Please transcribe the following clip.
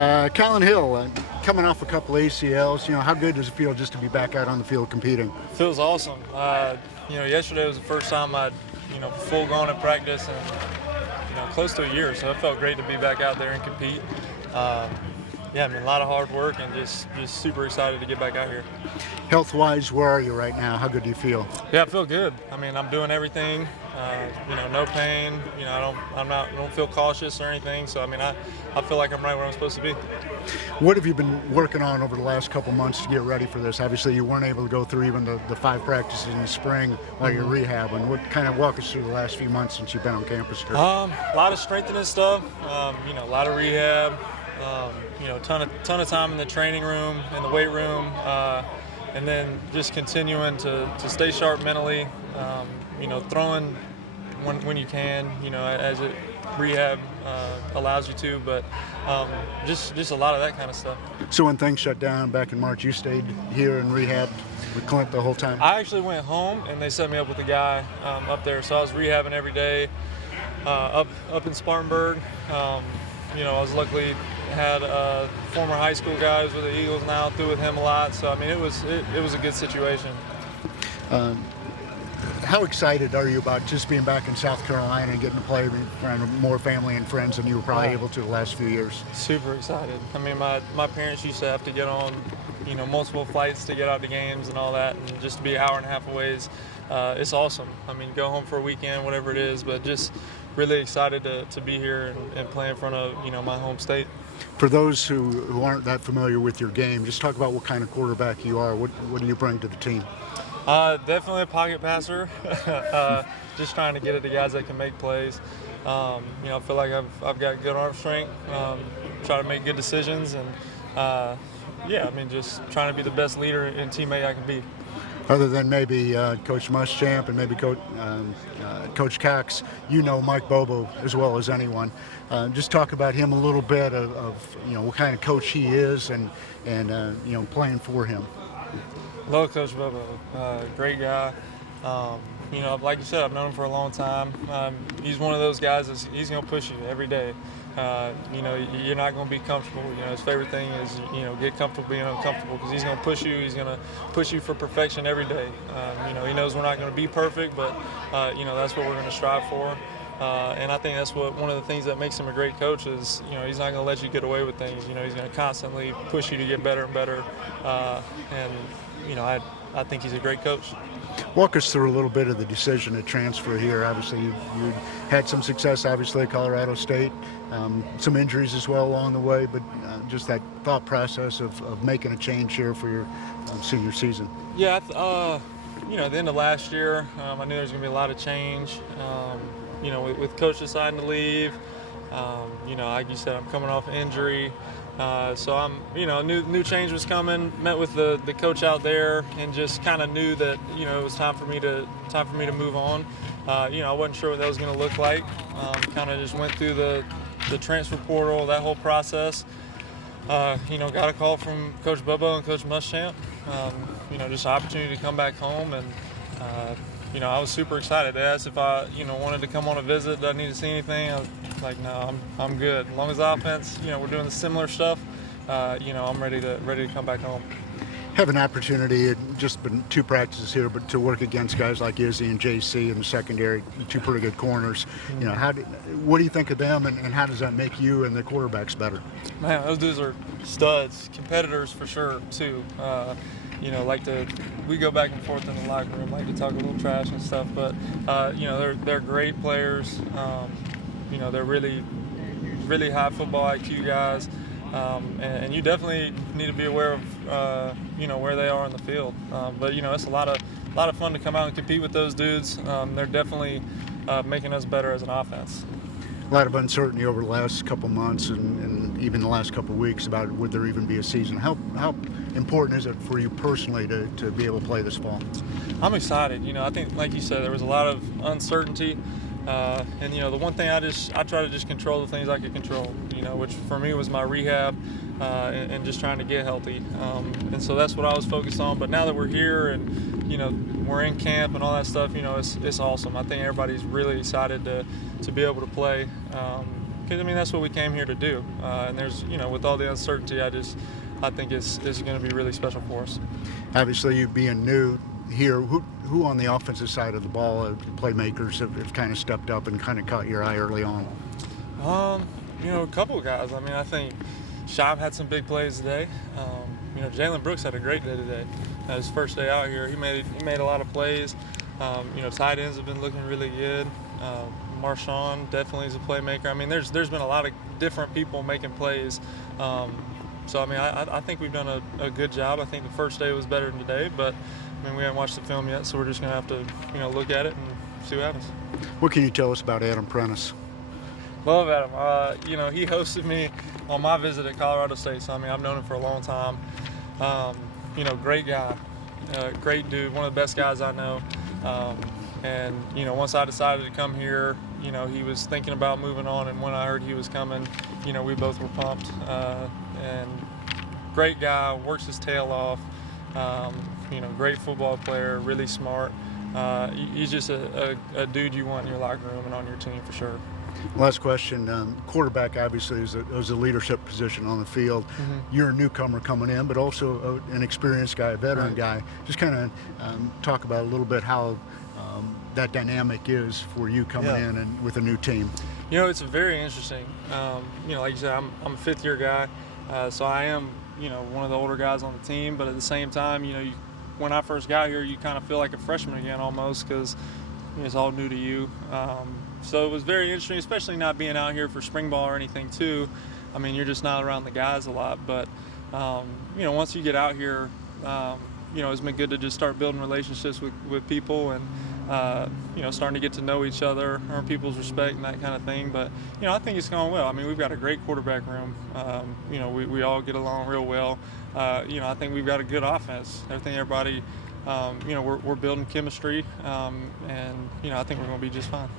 Collin Hill, coming off a couple ACLs, how good does it feel just to be back out on the field competing? Feels awesome. Yesterday was the first time I'd, full gone in practice and, close to a year. So it felt great to be back out there and compete. A lot of hard work and just super excited to get back out here. Health-wise, where are you right now? How good do you feel? Yeah, I feel good. I'm doing everything. No pain. I don't feel cautious or anything. So I feel like I'm right where I'm supposed to be. What have you been working on over the last couple months to get ready for this? Obviously, you weren't able to go through even the 5 practices in the spring while you're rehabbing. What kind of walk us through the last few months since you've been on campus here? A lot of strengthening stuff. A lot of rehab. Ton of time in the training room, in the weight room, and then just continuing to stay sharp mentally. Throwing when you can, as it rehab allows you to, but just a lot of that kind of stuff. So when things shut down back in March, you stayed here and rehabbed with Clint the whole time? I actually went home and they set me up with a guy up there, so I was rehabbing every day up in Spartanburg. I was luckily had former high school guys with the Eagles now, threw with him a lot, so it was a good situation. How excited are you about just being back in South Carolina and getting to play around more family and friends than you were probably able to the last few years? Super excited. My parents used to have to get on, multiple flights to get out to games and all that, and just to be an hour and a half away is, it's awesome. Go home for a weekend, whatever it is, but just really excited to be here and play in front of, my home state. For those who aren't that familiar with your game, just talk about what kind of quarterback you are. What do you bring to the team? Definitely a pocket passer. Just trying to get it to guys that can make plays. I feel like I've got good arm strength. Try to make good decisions, and just trying to be the best leader and teammate I can be. Other than maybe Coach Muschamp and maybe Coach Cox, Mike Bobo as well as anyone. Just talk about him a little bit of what kind of coach he is and playing for him. Love Coach Bobo, great guy. Like you said, I've known him for a long time. He's one of those guys he's going to push you every day. You're not going to be comfortable. His favorite thing is, get comfortable being uncomfortable, because he's going to push you. He's going to push you for perfection every day. He knows we're not going to be perfect, but, that's what we're going to strive for. And I think that's one of the things that makes him a great coach is, he's not going to let you get away with things. He's going to constantly push you to get better and better. I think he's a great coach. Walk us through a little bit of the decision to transfer here. Obviously, you had some success, obviously, at Colorado State, some injuries as well along the way, but just that thought process of making a change here for your senior season. Yeah, at the end of last year, I knew there was going to be a lot of change. With Coach deciding to leave, like you said, I'm coming off injury. So I'm, new change was coming. Met with the coach out there and just kind of knew that it was time for me to move on. I wasn't sure what that was going to look like. Kind of just went through the transfer portal, that whole process. Got a call from Coach Bobo and Coach Muschamp. Just an opportunity to come back home, and I was super excited. They asked if I wanted to come on a visit. Did I need to see anything? I was like, no, I'm good. As long as the offense, we're doing the similar stuff. I'm ready to come back home. Have an opportunity, just been 2 practices here, but to work against guys like Izzy and JC in the secondary, 2 pretty good corners. What do you think of them, and how does that make you and the quarterbacks better? Man, those dudes are studs, competitors for sure too. We go back and forth in the locker room, like to talk a little trash and stuff, but they're great players. They're really, really high football IQ guys. And you definitely need to be aware of where they are on the field. But it's a lot of fun to come out and compete with those dudes. They're definitely making us better as an offense. A lot of uncertainty over the last couple months and even the last couple weeks about would there even be a season. How important is it for you personally to be able to play this fall? I'm excited. I think, like you said, there was a lot of uncertainty. And the one thing I try to just control the things I could control, which for me was my rehab and just trying to get healthy. And so that's what I was focused on. But now that we're here and we're in camp and all that stuff, it's awesome. I think everybody's really excited to be able to play. because I mean that's what we came here to do. And there's, with all the uncertainty, I think it's going to be really special for us. Obviously, you being new here, who on the offensive side of the ball, playmakers have kind of stepped up and kind of caught your eye early on? A couple of guys. I mean, I think Shime had some big plays today. Jalen Brooks had a great day today. His first day out here, he made a lot of plays. Tight ends have been looking really good. Marshawn definitely is a playmaker. I mean, there's been a lot of different people making plays. So I mean, I think we've done a good job. I think the first day was better than today, but I mean, we haven't watched the film yet, so we're just gonna have to look at it and see what happens. What can you tell us about Adam Prentice? Love Adam. He hosted me on my visit at Colorado State, so I mean, I've known him for a long time. Great guy, great dude, one of the best guys I know. And once I decided to come here, he was thinking about moving on, and when I heard he was coming, we both were pumped. And great guy, works his tail off. Great football player, really smart. He's just a dude you want in your locker room and on your team for sure. Last question. Quarterback obviously is a leadership position on the field. Mm-hmm. You're a newcomer coming in, but also an experienced guy, a veteran guy. Just kind of talk about a little bit how that dynamic is for you coming in and with a new team. It's very interesting. Like you said, I'm a fifth-year guy, so I am one of the older guys on the team. But at the same time, when I first got here, you kind of feel like a freshman again almost, because it's all new to you. So it was very interesting, especially not being out here for spring ball or anything too. I mean, you're just not around the guys a lot. But once you get out here, it's been good to just start building relationships with people and starting to get to know each other, earn people's respect and that kind of thing. But I think it's going well. I mean, we've got a great quarterback room. We all get along real well. I think we've got a good offense. Everybody, we're building chemistry, and I think we're going to be just fine.